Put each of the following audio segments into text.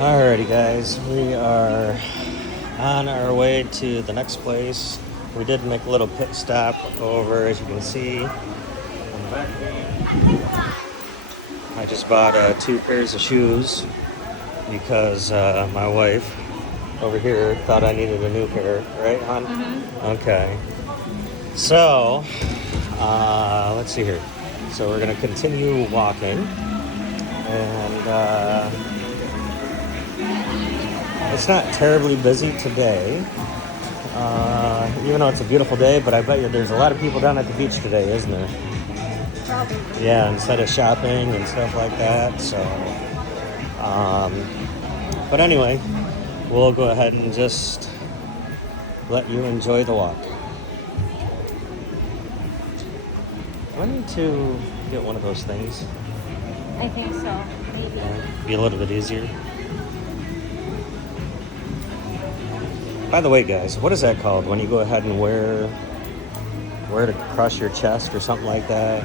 Alrighty, guys, we are on our way to the next place. We did make a little pit stop over, as you can see, on the back of me. I just bought 2 pairs of shoes because my wife over here thought I needed a new pair, right, hon? Mm-hmm. Okay. So, let's see here. So we're going to continue walking, and it's not terribly busy today, even though it's a beautiful day, but I bet you there's a lot of people down at the beach today, isn't there? Probably. Yeah, instead of shopping and stuff like that, so, but anyway, we'll go ahead and just let you enjoy the walk. I need to get one of those things. I think so. Maybe. Be a little bit easier. By the way, guys, what is that called when you go ahead and wear it across your chest or something like that?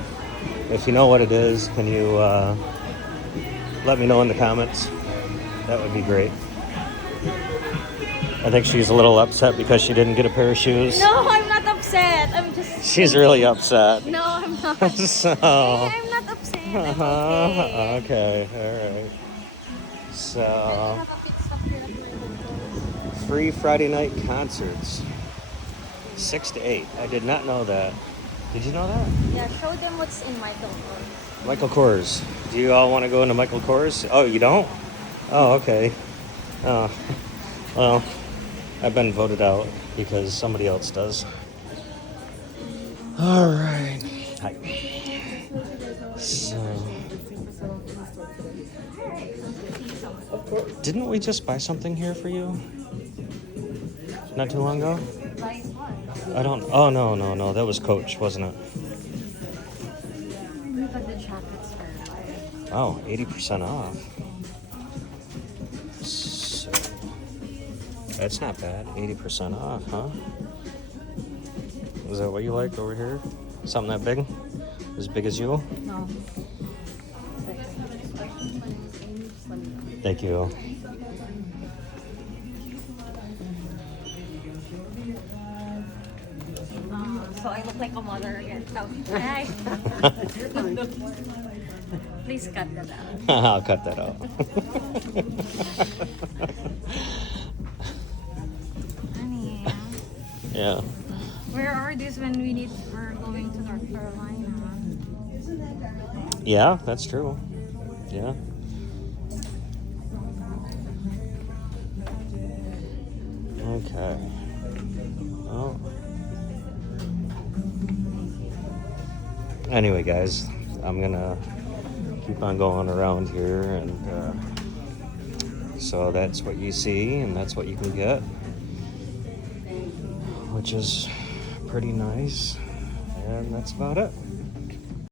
If you know what it is, can you let me know in the comments? That would be great. I think she's a little upset because she didn't get a pair of shoes. No, I'm not upset. I'm just. She's really upset. No, I'm not. So. Hey, I'm not upset. I'm okay. Okay, all right. So. I have a pit stop here at my Free Friday night concerts, 6 to 8. I did not know that. Did you know that? Yeah, show them what's in Michael Kors. Michael Kors. Do you all want to go into Michael Kors? Oh, you don't? Oh, okay. Oh, well, I've been voted out because somebody else does. All right. Hi. So, didn't we just buy something here for you? Not too long ago? I don't. Oh, no. That was Coach, wasn't it? Oh, 80% off. So, that's not bad. 80% off, huh? Is that what you like over here? Something that big? As big as you? No. Thank you. So I look like a mother again. No. Hi. Please cut that out. I'll cut that out. Honey. Yeah. Where are these when we're going to North Carolina? Yeah, that's true. Yeah. Okay. Oh. Anyway, guys, I'm gonna keep on going around here, and so that's what you see, and that's what you can get, which is pretty nice, and that's about it.